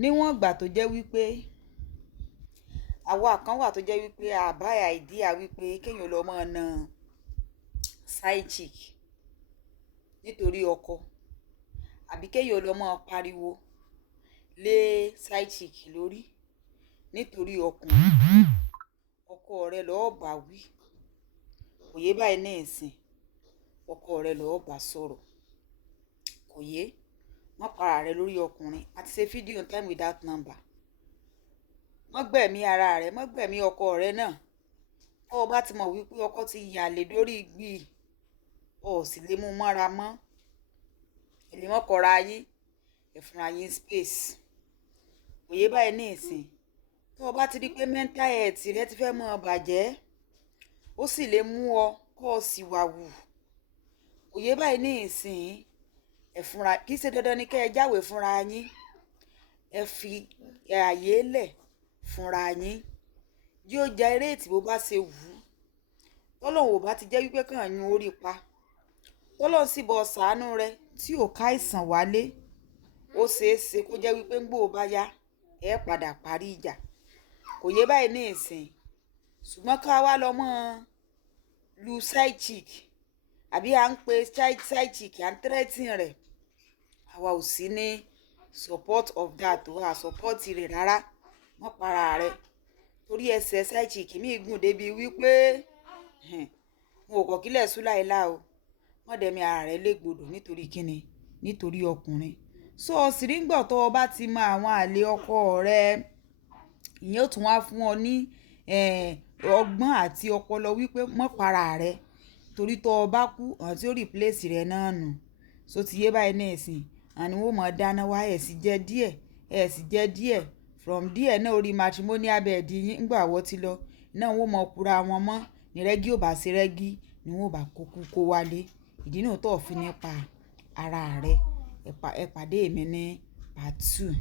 níwọ̀n ìgbà tó jẹ́ wípé àwa kan wà tó jẹ́ wípé àbá àìdíà wípé kéèyàn lọ mọ́ na side chick nítorí ọkọ àbí kéèyàn lọ mọ́ pariwo lé side chick lórí nítorí ọkùnrin ọkọ rẹ lọ́ọ́ bá wí kò yé báyìí ní ìsìn ọkọ rẹ lọ́ọ́ bá sọ̀rọ̀ kò yé má para rẹ lórí ọkùnrin àti ṣe fídíò time without number má gbẹ̀mí ara rẹ má gbẹ̀mí ọkọ rẹ náà tó o bá ti mọ̀ wípé ọkọ ti yàlè lórí igbí o sì lè mú mọ́ra mọ́ ẹ lè mọ́ kọra yín ẹ fúnra yín space kò yé báyìí ní ìsìn tó o bá ti rí pé mental health rẹ ti fẹ́ mọ́ bàjẹ́ ó sì lè mú ọ kó o sì wà wù kò yé báyìí ní ìsìn ẹ fúnra kì í ṣe dandan ni kẹ́ ẹ jáwèé fúnra yín ẹ fi ààyè lẹ̀ fúnra yín yóò ja eré ètì bó bá ṣe wù ú tọ́lọ́hún ò bá ti jẹ́ wípé kàn yún orí pa tọ́lọ́hún sì bọ́ ṣàánú rẹ tí ò ká ìsàn wálé ó ṣeé ṣe kó jẹ́ wípé ń gbò bá yá ẹ padà parí ìjà kò yé báyìí ní ìsìn ṣùgbọ́n ká wá lọ mọ́ lu side chick àbí à ń pe side chick à ń threaten rẹ̀ àwa ò sí ní support of that o à support rẹ̀ rárá mọ́ para rẹ̀ torí ẹsẹ̀ side chick mi gùn débi wípé wọn ò kọ̀ kílẹ̀ sùn láìlá o wọ́n dẹ̀mí ara rẹ̀ légbodò nítorí kíni nítorí ọkùnrin so ọ̀sìrí ń gbọ̀ tó o bá ti mọ àwọn àlè ọkọ rẹ ìyẹn ò tún wá fún ọ ní ọgbọ́n àti ọpọlọ wípé mọ́ para rẹ torí tó o bá kú àwọn tí ó replace rẹ náà nù so ti yé báyìí ní ìsìn àní wọ́n mọ̀ dáná wá ẹ̀ sì jẹ́ díẹ̀ from díẹ̀ náà orí matrimonial bed yín ńgbà wọ́ ti lọ náà wọ́n mọ̀ kúra wọn mọ́ ní rẹ́gí ò bá ṣe rẹ́gí ni wọ́n bá kó wálé ìdí náà tó fi nípa ara rẹ ẹ pàdé mi ní part 2.